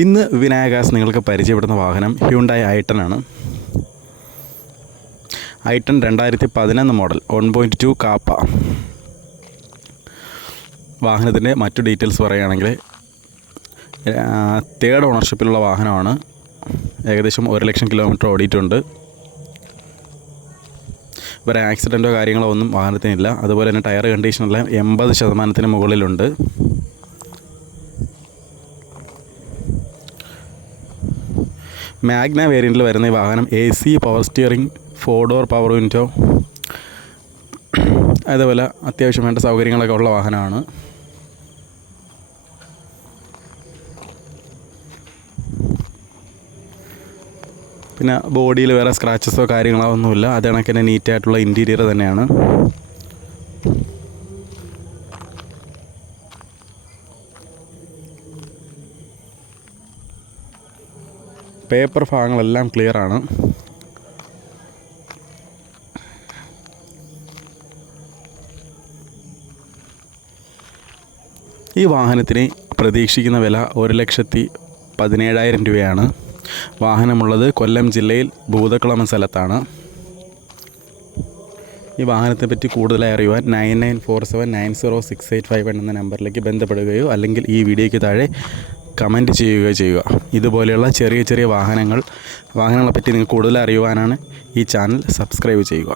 ഇന്ന് വിനായകാസ് നിങ്ങൾക്ക് പരിചയപ്പെടുന്ന വാഹനം ഹ്യുണ്ടായി ഐ10 ആണ്. ഐ10 2011 മോഡൽ 1.2 കാപ്പ. വാഹനത്തിൻ്റെ മറ്റു ഡീറ്റെയിൽസ് പറയുകയാണെങ്കിൽ തേർഡ് ഓണർഷിപ്പിലുള്ള വാഹനമാണ്. ഏകദേശം 1,00,000 കിലോമീറ്റർ ഓടിയിട്ടുണ്ട്. വേറെ ആക്സിഡൻറ്റോ കാര്യങ്ങളോ ഒന്നും വാഹനത്തിനില്ല. അതുപോലെ തന്നെ ടയർ കണ്ടീഷനെല്ലാം 80% മുകളിലുണ്ട്. മാഗ്ന വേരിയൻറ്റിൽ വരുന്ന ഈ വാഹനം AC power steering, 4 door power window, അതുപോലെ അത്യാവശ്യം വേണ്ട സൗകര്യങ്ങളൊക്കെ ഉള്ള വാഹനമാണ്. പിന്നെ ബോഡിയിൽ വേറെ സ്ക്രാച്ചസോ കാര്യങ്ങളോ ഒന്നുമില്ല. അത് കണക്ക് തന്നെ നീറ്റായിട്ടുള്ള ഇൻറ്റീരിയർ തന്നെയാണ്. പേപ്പർ ഭാഗങ്ങളെല്ലാം ക്ലിയറാണ്. ഈ വാഹനത്തിന് പ്രതീക്ഷിക്കുന്ന വില 1,17,000 രൂപയാണ്. വാഹനമുള്ളത് കൊല്ലം ജില്ലയിൽ ഭൂതക്കുളം എന്ന സ്ഥലത്താണ്. ഈ വാഹനത്തെ പറ്റി കൂടുതലായി അറിയുവാൻ 9947906851 എന്ന നമ്പറിലേക്ക് ബന്ധപ്പെടുകയോ അല്ലെങ്കിൽ ഈ വീഡിയോയ്ക്ക് താഴെ കമൻറ്റ് ചെയ്യുകയോ ചെയ്യുക. ഇതുപോലെയുള്ള ചെറിയ ചെറിയ വാഹനങ്ങളെ പറ്റി നിങ്ങൾക്ക് കൂടുതൽ അറിയുവാനാണ് ഈ ചാനൽ സബ്സ്ക്രൈബ് ചെയ്യുക.